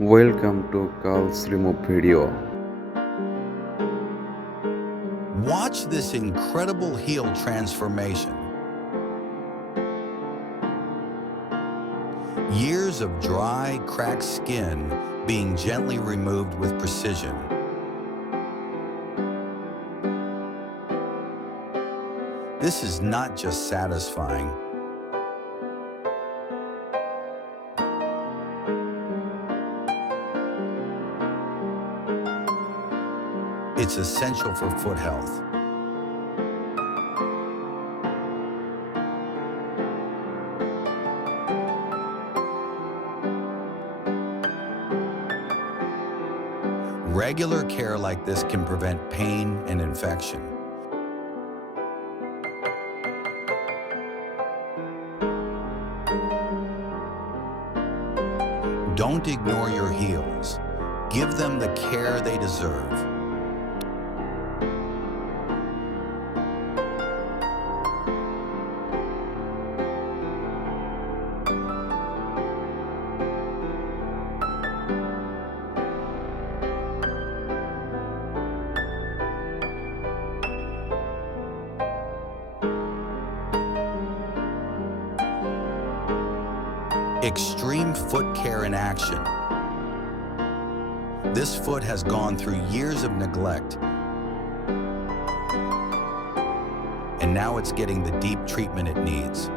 Welcome to Callus remove video. Watch this incredible heel transformation. Years of dry, cracked skin being gently removed with precision. This is not just satisfying, it's essential for foot health. Regular care like this can prevent pain and infection. Don't ignore your heels. Give them the care they deserve. Extreme foot care in action. This foot has gone through years of neglect, and now it's getting the deep treatment it needs.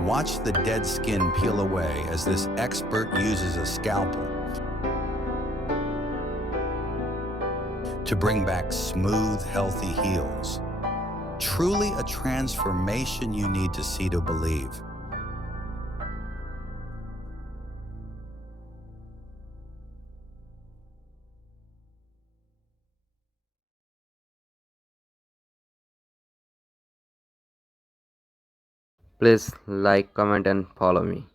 Watch the dead skin peel away as this expert uses a scalpel to bring back smooth, healthy heels. Truly a transformation you need to see to believe. Please like, comment, and follow me.